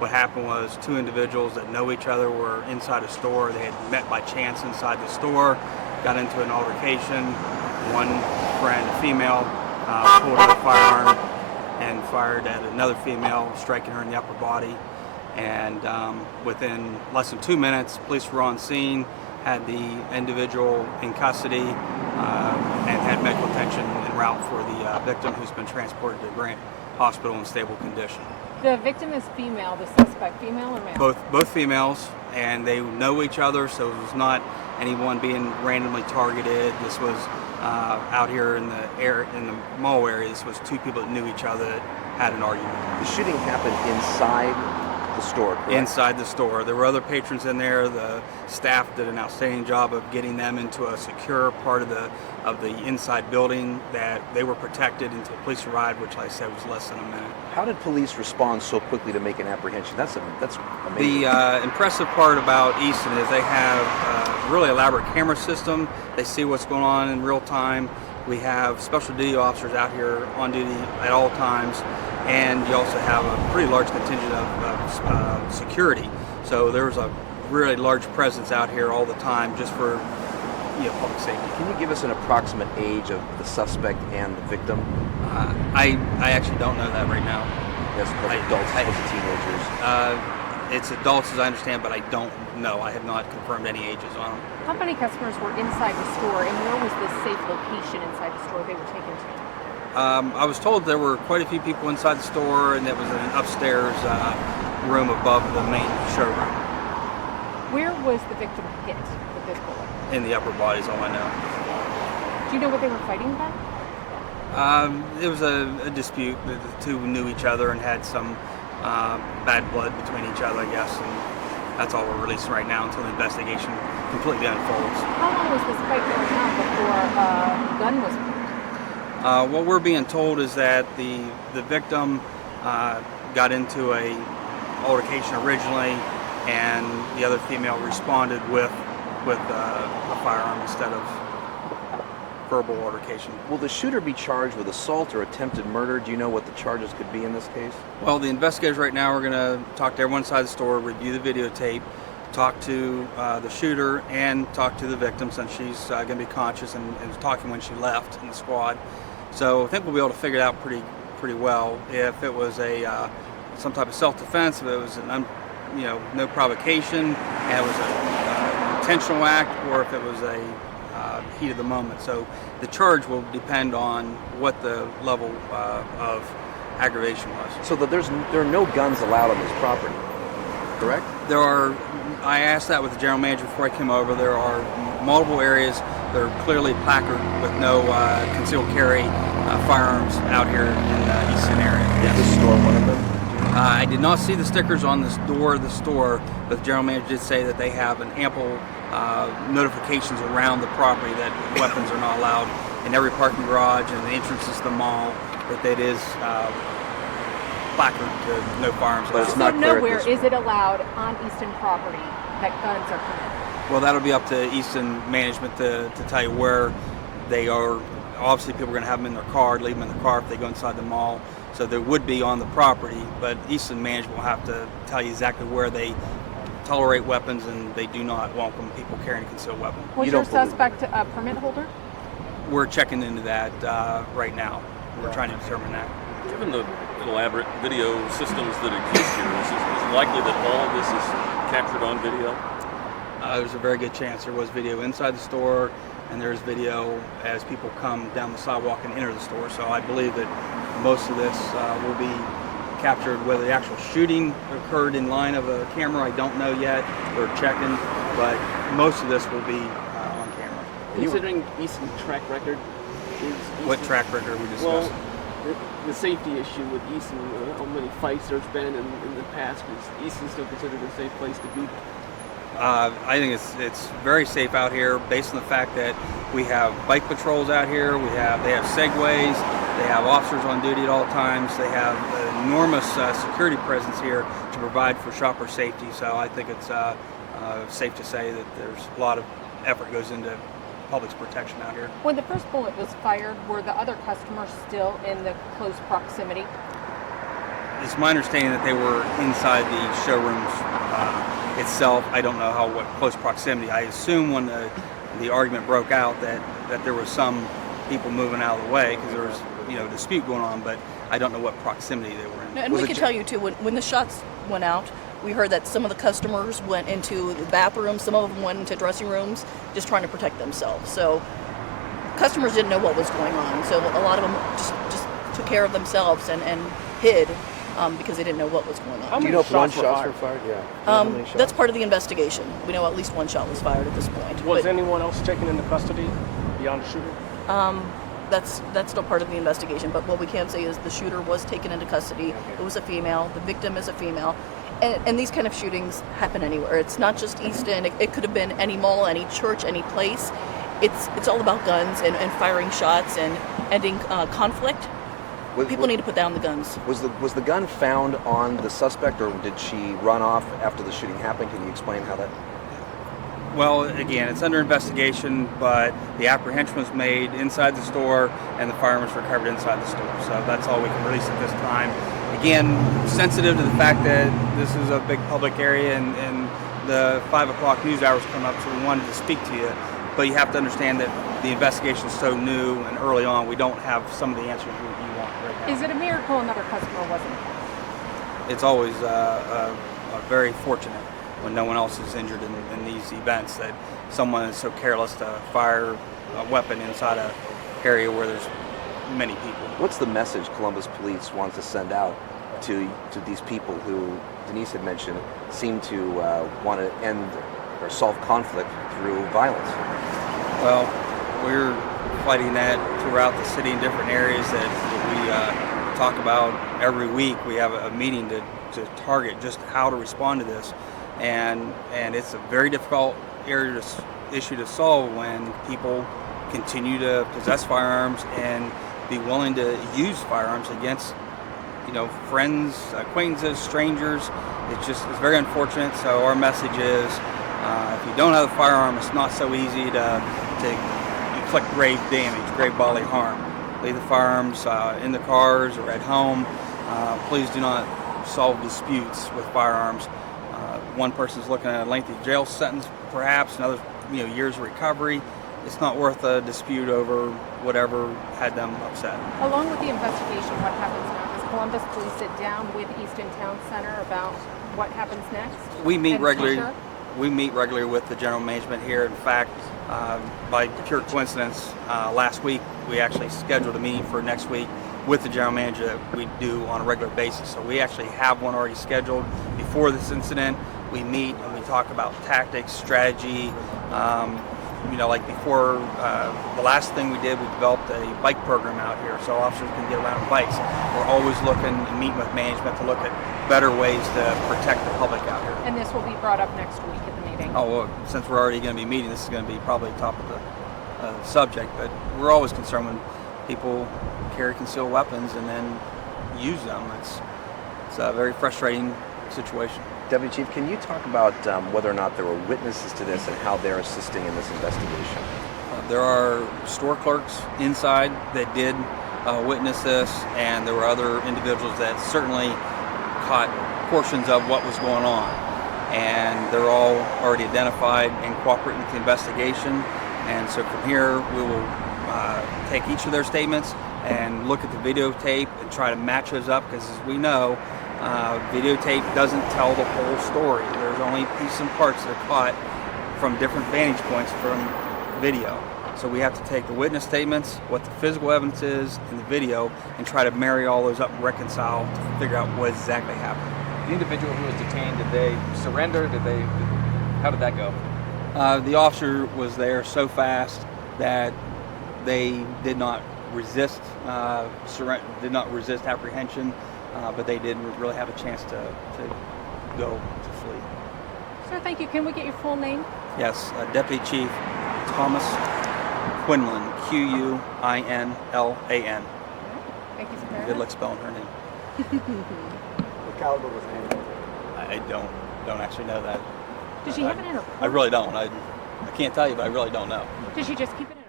What happened was two individuals that know each other were inside a store. They had met by chance inside the store, got into an altercation. One friend, a female, pulled out a firearm and fired at another female, striking her in the upper body. And within less than 2 minutes, police were on scene, had the individual in custody, and had medical attention en route for the victim, who's been transported to Grant Hospital in stable condition. The victim is female, the suspect female or male? Both females, and they know each other, so it was not anyone being randomly targeted. This was out here in the mall area. This was two people that knew each other that had an argument. The shooting happened inside the store, correct? Inside the store. There were other patrons in there. The staff did an outstanding job of getting them into a secure part of the inside building, that they were protected until police arrived, which, like I said, was less than a minute. How did police respond so quickly to make an apprehension? That's amazing. The impressive part about Easton is they have a really elaborate camera system. They see what's going on in real time. We have special duty officers out here on duty at all times, and you also have a pretty large contingent of security. So there's a really large presence out here all the time just for public safety. Can you give us an approximate age of the suspect and the victim? I actually don't know that right now. Yes, adults as teenagers. It's adults, as I understand, but I don't know. I have not confirmed any ages on them. How many customers were inside the store, and where was this safe location inside the store they were taken to? I was told there were quite a few people inside the store, and it was an upstairs room above the main showroom. Where was the victim hit with this bullet? In the upper body is all I know. Do you know what they were fighting about? It was a dispute. The two knew each other and had some bad blood between each other, I guess, and that's all we're releasing right now until the investigation completely unfolds. How long was this fight going on before a gun was pulled? What we're being told is that the victim got into a altercation originally, and the other female responded with a firearm instead of verbal altercation. Will the shooter be charged with assault or attempted murder? Do you know what the charges could be in this case? Well, the investigators right now are going to talk to everyone inside the store, review the videotape, talk to the shooter, and talk to the victim, since she's going to be conscious and was talking when she left in the squad. So I think we'll be able to figure it out pretty well. If it was some type of self-defense, if it was no provocation, and it was an intentional act, or if it was a heat of the moment. So the charge will depend on what the level of aggravation was. So that there are no guns allowed on this property, correct? I asked that with the general manager before I came over. There are multiple areas that are clearly placarded with no concealed carry firearms out here in the Easton area. Is this store one of them? I did not see the stickers on this door of the store, but the general manager did say that they have an ample notifications around the property that weapons are not allowed in every parking garage and the entrances to the mall, that it is placard to no firearms allowed. But it's not clear nowhere is it allowed on Easton property that guns are permitted? Well, that'll be up to Easton management to tell you where they are. Obviously, people are going to have them in their car, leave them in the car if they go inside the mall. So there would be on the property, but Easton management will have to tell you exactly where they tolerate weapons and they do not welcome people carrying a concealed weapon. Was your suspect a permit holder? We're checking into that right now. We're trying to determine that. Given the elaborate video systems that exist here, is it likely that all of this is captured on video? There's a very good chance there was video inside the store, and there's video as people come down the sidewalk and enter the store. So I believe that most of this will be captured. Whether the actual shooting occurred in line of a camera, I don't know yet. We're checking, but most of this will be on camera. Considering Easton's track record, What track record are we discussing? Well, the safety issue with Easton, how many fights there's been in the past, is Easton still considered a safe place to be? I think it's very safe out here, based on the fact that we have bike patrols out here. They have segways. They have officers on duty at all times. They have an enormous security presence here to provide for shopper safety. So I think it's safe to say that there's a lot of effort goes into public's protection out here. When the first bullet was fired, were the other customers still in the close proximity? it's my understanding that they were inside the showrooms itself. I don't know what close proximity. I assume when the argument broke out that there was some people moving out of the way because there was dispute going on, but I don't know what proximity they were in. And we can tell you too, when the shots went out, we heard that some of the customers went into the bathrooms, some of them went into dressing rooms, just trying to protect themselves. So customers didn't know what was going on, so a lot of them just took care of themselves and hid because they didn't know what was going on. Do you know if one shot were fired? Yeah. Do you know how many shots? That's part of the investigation. We know at least one shot was fired at this point. Was anyone else taken into custody beyond the shooter? That's still part of the investigation, but what we can say is the shooter was taken into custody. It was a female. The victim is a female. And these kind of shootings happen anywhere. It's not just Easton. It could have been any mall, any church, any place. It's all about guns and firing shots and ending conflict. People need to put down the guns. Was the gun found on the suspect, or did she run off after the shooting happened? Can you explain how that? Well, again, it's under investigation, but the apprehension was made inside the store and the firearm was recovered inside the store. So that's all we can release at this time. Again, sensitive to the fact that this is a big public area and the 5 o'clock news hours come up, so we wanted to speak to you. But you have to understand that the investigation is so new and early on, we don't have some of the answers you want right now. Is it a miracle another customer wasn't? It's always very fortunate when no one else is injured in these events that someone is so careless to fire a weapon inside an area where there's many people. What's the message Columbus Police wants to send out to these people who Denise had mentioned seem to want to end or solve conflict through violence? Well, we're fighting that throughout the city in different areas that we talk about every week. We have a meeting to target just how to respond to this. And it's a very difficult issue to solve when people continue to possess firearms and be willing to use firearms against, friends, acquaintances, strangers. It's very unfortunate. So our message is, if you don't have a firearm, it's not so easy to inflict grave damage, grave bodily harm. Leave the firearms in the cars or at home. Please do not solve disputes with firearms. One person's looking at a lengthy jail sentence, perhaps another, years of recovery. It's not worth a dispute over whatever had them upset. Along with the investigation, what happens now? Does Columbus Police sit down with Easton Town Center about what happens next? We meet And regularly. T-shirt? We meet regularly with the general management here. In fact, by pure coincidence, last week we actually scheduled a meeting for next week with the general manager that we do on a regular basis. So we actually have one already scheduled before this incident. We meet and we talk about tactics, strategy. Like before the last thing we did, we developed a bike program out here so officers can get around bikes. We're always looking and meeting with management to look at better ways to protect the public out here. And this will be brought up next week at the meeting. Oh, well, since we're already going to be meeting, this is going to be probably top of the subject, but we're always concerned when people carry concealed weapons and then use them. It's a very frustrating situation. Deputy Chief, can you talk about whether or not there were witnesses to this and how they're assisting in this investigation? There are store clerks inside that did witness this, and there were other individuals that certainly caught portions of what was going on. And they're all already identified and cooperating with the investigation. And so from here, we will take each of their statements and look at the videotape and try to match those up, because as we know, videotape doesn't tell the whole story. There's only pieces and parts that are caught from different vantage points from video. So we have to take the witness statements, what the physical evidence is in the video, and try to marry all those up and reconcile to figure out what exactly happened. The individual who was detained, did they surrender? How did that go? The officer was there so fast that they did not resist apprehension, but they didn't really have a chance to flee. Sir, thank you. Can we get your full name? Yes, Deputy Chief Thomas Quinlan, Quinlan. Thank you, sir. Good luck spelling her name. What caliber was the ammo? I don't actually know that. Did she have it in her purse? I really don't. I can't tell you, but I really don't know. Did she just keep it in